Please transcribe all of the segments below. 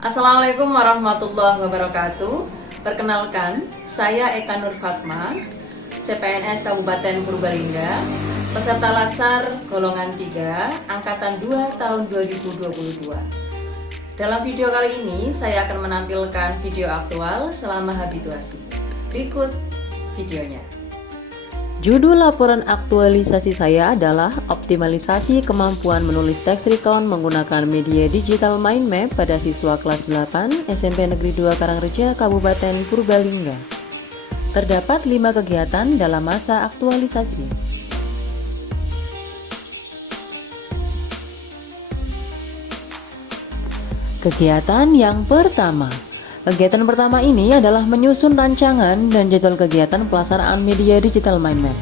Assalamualaikum warahmatullahi wabarakatuh. Perkenalkan, saya Eka Nur Fatma, CPNS Kabupaten Purbalingga, peserta Latsar golongan 3, angkatan 2 tahun 2022. Dalam video kali ini, saya akan menampilkan video aktual selama habituasi. Berikut videonya. Judul laporan aktualisasi saya adalah optimalisasi kemampuan menulis teks recount menggunakan media digital mind map pada siswa kelas 8 SMP Negeri 2 Karangreja, Kabupaten Purbalingga. Terdapat 5 kegiatan dalam masa aktualisasi. Kegiatan yang pertama. Kegiatan pertama ini adalah menyusun rancangan dan jadwal kegiatan pelaksanaan media digital mind map.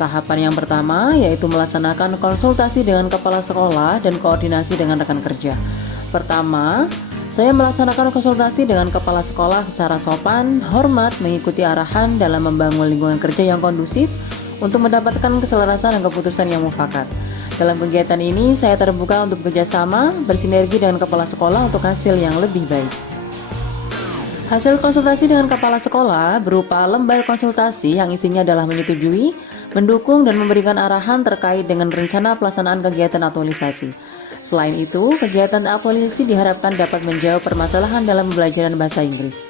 Tahapan yang pertama yaitu melaksanakan konsultasi dengan kepala sekolah dan koordinasi dengan rekan kerja. Pertama, saya melaksanakan konsultasi dengan kepala sekolah secara sopan, hormat, mengikuti arahan dalam membangun lingkungan kerja yang kondusif untuk mendapatkan keselarasan dan keputusan yang mufakat. Dalam kegiatan ini, saya terbuka untuk bekerjasama, bersinergi dengan kepala sekolah untuk hasil yang lebih baik. Hasil konsultasi dengan kepala sekolah berupa lembar konsultasi yang isinya adalah menyetujui, mendukung, dan memberikan arahan terkait dengan rencana pelaksanaan kegiatan aktualisasi. Selain itu, kegiatan aktualisasi diharapkan dapat menjawab permasalahan dalam pembelajaran bahasa Inggris.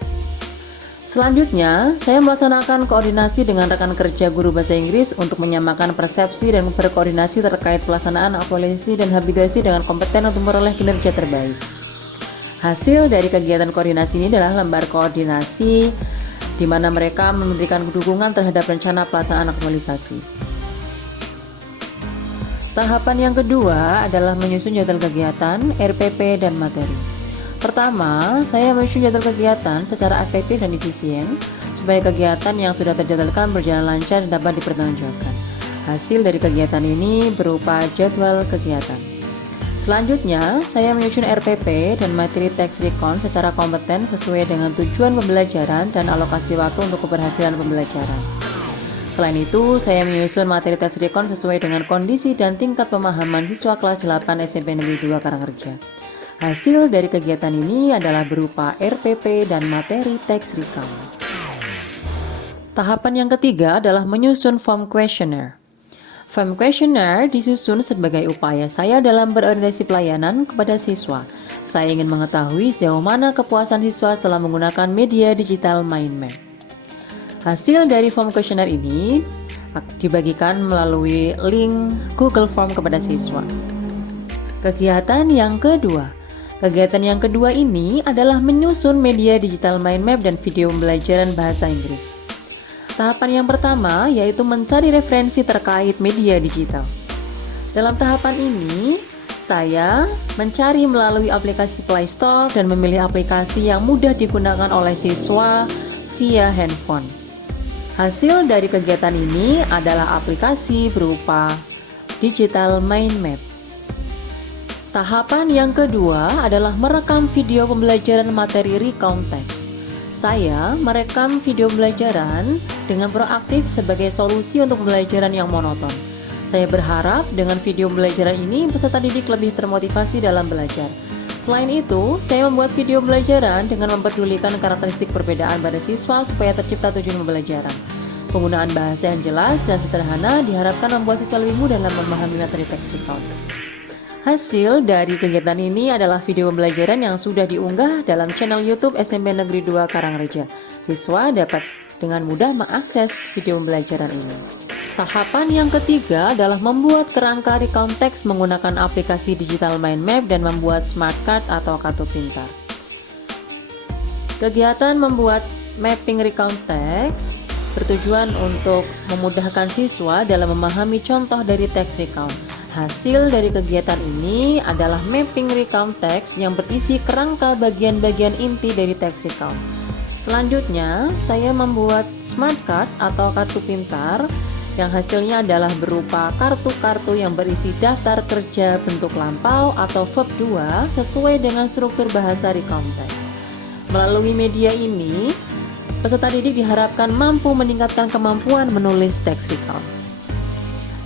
Selanjutnya, saya melaksanakan koordinasi dengan rekan kerja guru bahasa Inggris untuk menyamakan persepsi dan berkoordinasi terkait pelaksanaan aktualisasi dan habituasi dengan kompeten untuk memperoleh kinerja terbaik. Hasil dari kegiatan koordinasi ini adalah lembar koordinasi di mana mereka memberikan dukungan terhadap rencana pelaksanaan aktualisasi. Tahapan yang kedua adalah menyusun jadwal kegiatan, RPP, dan materi. Pertama, saya menyusun jadwal kegiatan secara efektif dan efisien supaya kegiatan yang sudah terjadwalkan berjalan lancar dan dapat dipertanggungjawabkan. Hasil dari kegiatan ini berupa jadwal kegiatan. Selanjutnya, saya menyusun RPP dan materi teks recount secara kompeten sesuai dengan tujuan pembelajaran dan alokasi waktu untuk keberhasilan pembelajaran. Selain itu, saya menyusun materi teks recount sesuai dengan kondisi dan tingkat pemahaman siswa kelas 8 SMP Negeri 2 Karangreja. Hasil dari kegiatan ini adalah berupa RPP dan materi teks recount. Tahapan yang ketiga adalah menyusun form questionnaire. Form questionnaire disusun sebagai upaya saya dalam berorientasi pelayanan kepada siswa. Saya ingin mengetahui sejauh mana kepuasan siswa setelah menggunakan media digital mind map. Hasil dari form questionnaire ini dibagikan melalui link Google Form kepada siswa. Kegiatan yang kedua. Kegiatan yang kedua ini adalah menyusun media digital mind map dan video pembelajaran bahasa Inggris. Tahapan yang pertama yaitu mencari referensi terkait media digital. Dalam tahapan ini, saya mencari melalui aplikasi Play Store dan memilih aplikasi yang mudah digunakan oleh siswa via handphone. Hasil dari kegiatan ini adalah aplikasi berupa Digital Mind Map. Tahapan yang kedua adalah merekam video pembelajaran materi recount text. Saya merekam video pembelajaran dengan proaktif sebagai solusi untuk pembelajaran yang monoton. Saya berharap dengan video pembelajaran ini peserta didik lebih termotivasi dalam belajar. Selain itu, saya membuat video pembelajaran dengan memperdulikan karakteristik perbedaan pada siswa supaya tercipta tujuan pembelajaran. Penggunaan bahasa yang jelas dan sederhana diharapkan membuat siswa lebih mudah dalam memahami materi teks recount. Hasil dari kegiatan ini adalah video pembelajaran yang sudah diunggah dalam channel YouTube SMP Negeri 2 Karangreja. Siswa dapat dengan mudah mengakses video pembelajaran ini. Tahapan yang ketiga adalah membuat kerangka recount text menggunakan aplikasi digital mind map dan membuat smart card atau kartu pintar. Kegiatan membuat mapping recount text bertujuan untuk memudahkan siswa dalam memahami contoh dari teks recount. Hasil dari kegiatan ini adalah mapping recount text yang berisi kerangka bagian-bagian inti dari teks recount. Selanjutnya, saya membuat smart card atau kartu pintar yang hasilnya adalah berupa kartu-kartu yang berisi daftar kerja bentuk lampau atau verb 2 sesuai dengan struktur bahasa recount text. Melalui media ini, peserta didik diharapkan mampu meningkatkan kemampuan menulis teks recount.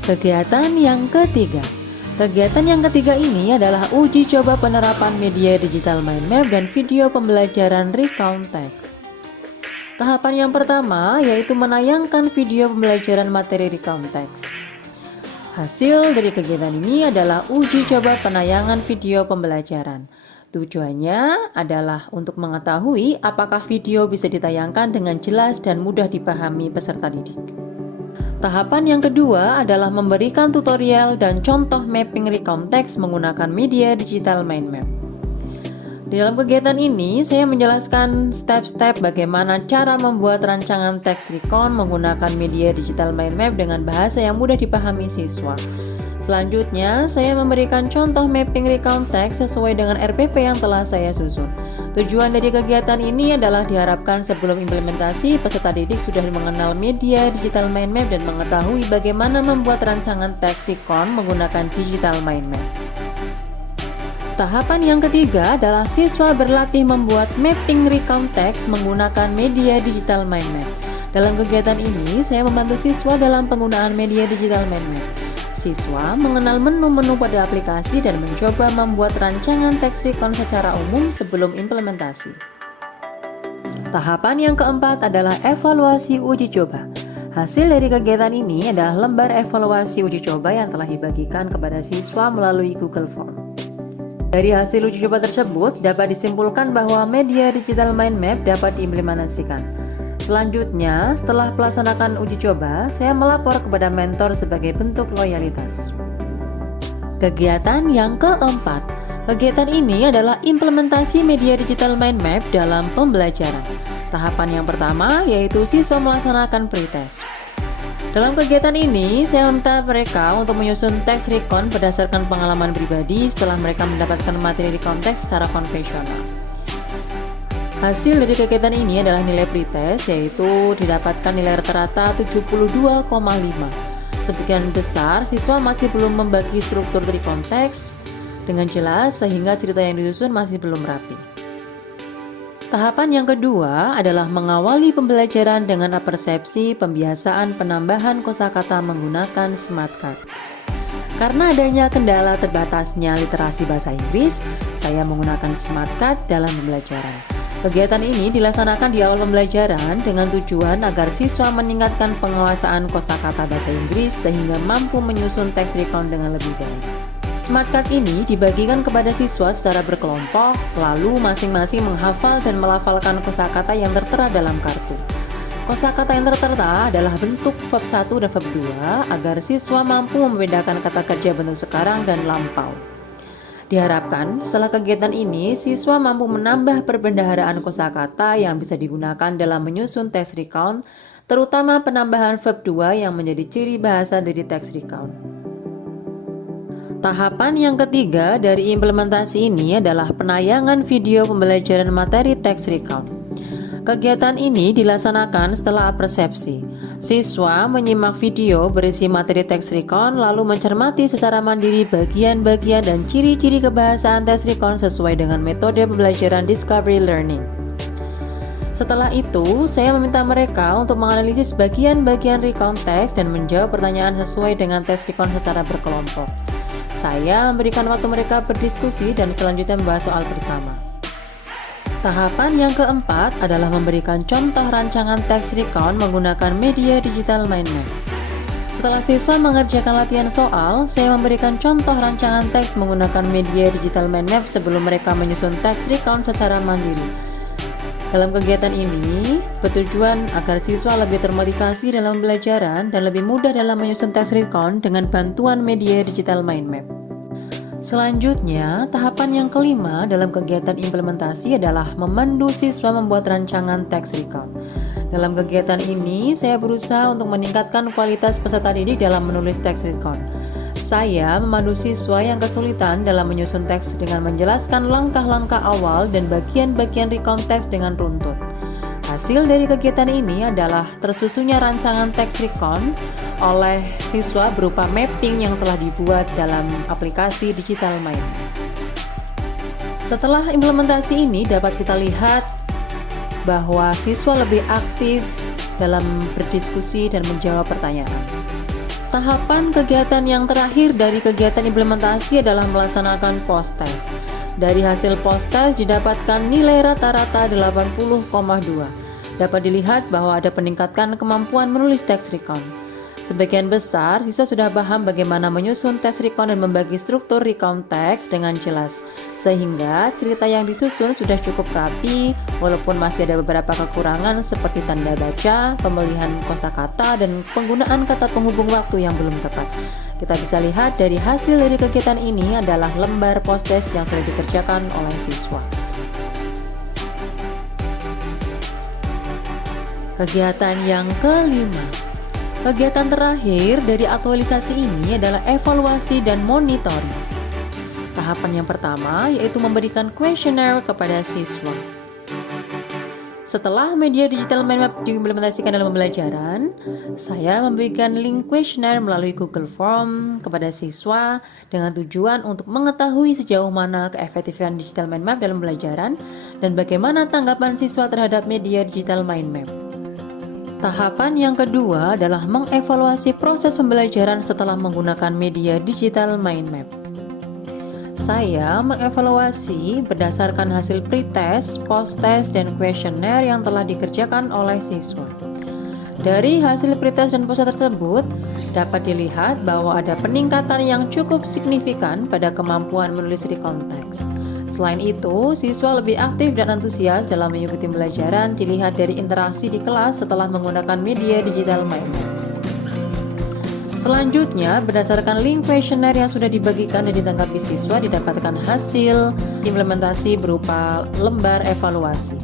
Kegiatan yang ketiga. Kegiatan yang ketiga ini adalah uji coba penerapan media digital mind map dan video pembelajaran recount text. Tahapan yang pertama yaitu menayangkan video pembelajaran materi recount text. Hasil dari kegiatan ini adalah uji coba penayangan video pembelajaran. Tujuannya adalah untuk mengetahui apakah video bisa ditayangkan dengan jelas dan mudah dipahami peserta didik. Tahapan yang kedua adalah memberikan tutorial dan contoh mapping recount text menggunakan media digital mind map. Di dalam kegiatan ini, saya menjelaskan step-step bagaimana cara membuat rancangan teks recount menggunakan media digital mind map dengan bahasa yang mudah dipahami siswa. Selanjutnya, saya memberikan contoh mapping recount text sesuai dengan RPP yang telah saya susun. Tujuan dari kegiatan ini adalah diharapkan sebelum implementasi, peserta didik sudah mengenal media digital mind map dan mengetahui bagaimana membuat rancangan teks recount menggunakan digital mind map. Tahapan yang ketiga adalah siswa berlatih membuat mapping recount text menggunakan media digital mind map. Dalam kegiatan ini, saya membantu siswa dalam penggunaan media digital mind map. Siswa mengenal menu-menu pada aplikasi dan mencoba membuat rancangan teks recount secara umum sebelum implementasi. Tahapan yang keempat adalah evaluasi uji coba. Hasil dari kegiatan ini adalah lembar evaluasi uji coba yang telah dibagikan kepada siswa melalui Google Form. Dari hasil uji coba tersebut dapat disimpulkan bahwa media digital mind map dapat diimplementasikan. Selanjutnya, setelah melaksanakan uji coba, saya melapor kepada mentor sebagai bentuk loyalitas. Kegiatan yang keempat. Kegiatan ini adalah implementasi media digital mind map dalam pembelajaran. Tahapan yang pertama yaitu siswa melaksanakan pretest. Dalam kegiatan ini, saya meminta mereka untuk menyusun teks recount berdasarkan pengalaman pribadi setelah mereka mendapatkan materi recount teks secara konvensional. Hasil dari kegiatan ini adalah nilai pretest, yaitu didapatkan nilai rata-rata 72,5. Sebagian besar siswa masih belum membagi struktur dari konteks dengan jelas sehingga cerita yang disusun masih belum rapi. Tahapan yang kedua adalah mengawali pembelajaran dengan persepsi pembiasaan penambahan kosakata menggunakan smart card. Karena adanya kendala terbatasnya literasi bahasa Inggris, saya menggunakan smart card dalam pembelajaran. Kegiatan ini dilaksanakan di awal pembelajaran dengan tujuan agar siswa meningkatkan penguasaan kosakata bahasa Inggris sehingga mampu menyusun teks recount dengan lebih baik. Smart card ini dibagikan kepada siswa secara berkelompok, lalu masing-masing menghafal dan melafalkan kosakata yang tertera dalam kartu. Kosakata yang tertera adalah bentuk verb 1 dan verb 2 agar siswa mampu membedakan kata kerja bentuk sekarang dan lampau. Diharapkan setelah kegiatan ini, siswa mampu menambah perbendaharaan kosakata yang bisa digunakan dalam menyusun teks recount, terutama penambahan verb 2 yang menjadi ciri bahasa dari teks recount. Tahapan yang ketiga dari implementasi ini adalah penayangan video pembelajaran materi teks recount. Kegiatan ini dilaksanakan setelah persepsi. Siswa menyimak video berisi materi teks recount lalu mencermati secara mandiri bagian-bagian dan ciri-ciri kebahasaan teks recount sesuai dengan metode pembelajaran discovery learning. Setelah itu, saya meminta mereka untuk menganalisis bagian-bagian recount teks dan menjawab pertanyaan sesuai dengan teks recount secara berkelompok. Saya memberikan waktu mereka berdiskusi dan selanjutnya membahas soal bersama. Tahapan yang keempat adalah memberikan contoh rancangan teks recount menggunakan media digital mind map. Setelah siswa mengerjakan latihan soal, saya memberikan contoh rancangan teks menggunakan media digital mind map sebelum mereka menyusun teks recount secara mandiri. Dalam kegiatan ini, bertujuan agar siswa lebih termotivasi dalam pembelajaran dan lebih mudah dalam menyusun teks recount dengan bantuan media digital mind map. Selanjutnya, tahapan yang kelima dalam kegiatan implementasi adalah memandu siswa membuat rancangan teks recount. Dalam kegiatan ini, saya berusaha untuk meningkatkan kualitas peserta didik dalam menulis teks recount. Saya memandu siswa yang kesulitan dalam menyusun teks dengan menjelaskan langkah-langkah awal dan bagian-bagian recount teks dengan runtut. Hasil dari kegiatan ini adalah tersusunnya rancangan teks recount oleh siswa berupa mapping yang telah dibuat dalam aplikasi digital mind. Setelah implementasi ini dapat kita lihat bahwa siswa lebih aktif dalam berdiskusi dan menjawab pertanyaan. Tahapan kegiatan yang terakhir dari kegiatan implementasi adalah melaksanakan post-test. Dari hasil post-test didapatkan nilai rata-rata 80,2. Dapat dilihat bahwa ada peningkatan kemampuan menulis teks recon. Sebagian besar siswa sudah paham bagaimana menyusun teks recon dan membagi struktur recon teks dengan jelas, sehingga cerita yang disusun sudah cukup rapi, walaupun masih ada beberapa kekurangan seperti tanda baca, pemilihan kosakata, dan penggunaan kata penghubung waktu yang belum tepat. Kita bisa lihat dari hasil dari kegiatan ini adalah lembar post-test yang sudah dikerjakan oleh siswa. Kegiatan yang kelima. Kegiatan terakhir dari aktualisasi ini adalah evaluasi dan monitoring. Tahapan yang pertama yaitu memberikan kuesioner kepada siswa. Setelah media digital mind map diimplementasikan dalam pembelajaran, saya memberikan link kuesioner melalui Google Form kepada siswa dengan tujuan untuk mengetahui sejauh mana keefektifan digital mind map dalam pembelajaran dan bagaimana tanggapan siswa terhadap media digital mind map. Tahapan yang kedua adalah mengevaluasi proses pembelajaran setelah menggunakan media digital mind map. Saya mengevaluasi berdasarkan hasil pretest, post-test, dan kuesioner yang telah dikerjakan oleh siswa. Dari hasil pretest dan post-test tersebut, dapat dilihat bahwa ada peningkatan yang cukup signifikan pada kemampuan menulis recon teks. Selain itu, siswa lebih aktif dan antusias dalam mengikuti pembelajaran dilihat dari interaksi di kelas setelah menggunakan media digital mind map. Selanjutnya, berdasarkan link kuesioner yang sudah dibagikan dan ditanggapi siswa, didapatkan hasil implementasi berupa lembar evaluasi.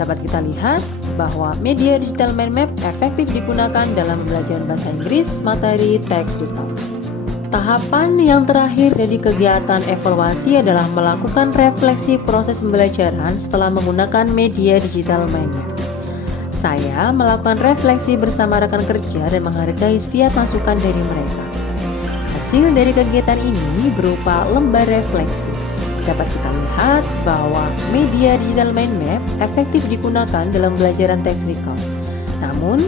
Dapat kita lihat bahwa media digital mind map efektif digunakan dalam pembelajaran bahasa Inggris, materi teks recon. Tahapan yang terakhir dari kegiatan evaluasi adalah melakukan refleksi proses pembelajaran setelah menggunakan media digital mind map. Saya melakukan refleksi bersama rekan kerja dan menghargai setiap masukan dari mereka. Hasil dari kegiatan ini berupa lembar refleksi. Dapat kita lihat bahwa media digital mind map efektif digunakan dalam pembelajaran teks recon. Namun,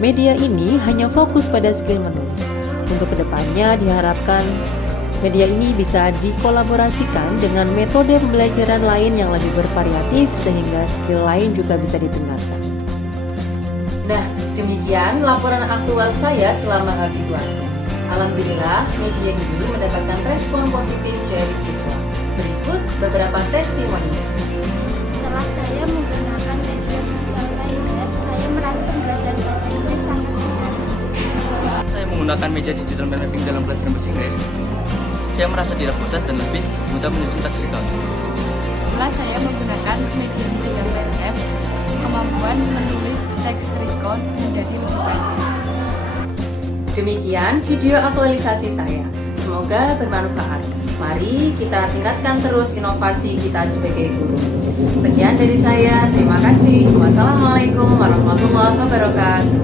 media ini hanya fokus pada skill menulis. Untuk kedepannya diharapkan media ini bisa dikolaborasikan dengan metode pembelajaran lain yang lebih bervariatif sehingga skill lain juga bisa ditingkatkan. Nah, demikian laporan aktual saya selama habituasi. Alhamdulillah, media ini mendapatkan respon positif dari siswa. Berikut beberapa testimoni. Setelah saya menggunakan media digital mind map, saya merasa pembelajaran bahasa Inggris sangat mudah. Saya menggunakan media digital mind mapping dalam pelajaran bahasa Inggris. Saya merasa tidak bosan dan lebih mudah menyusun teks recon. Setelah saya menggunakan media digital mind map, kemampuan menulis teks recon menjadi lebih baik. Demikian video aktualisasi saya. Semoga bermanfaat. Mari kita tingkatkan terus inovasi kita sebagai guru. Sekian dari saya. Terima kasih. Wassalamualaikum warahmatullahi wabarakatuh.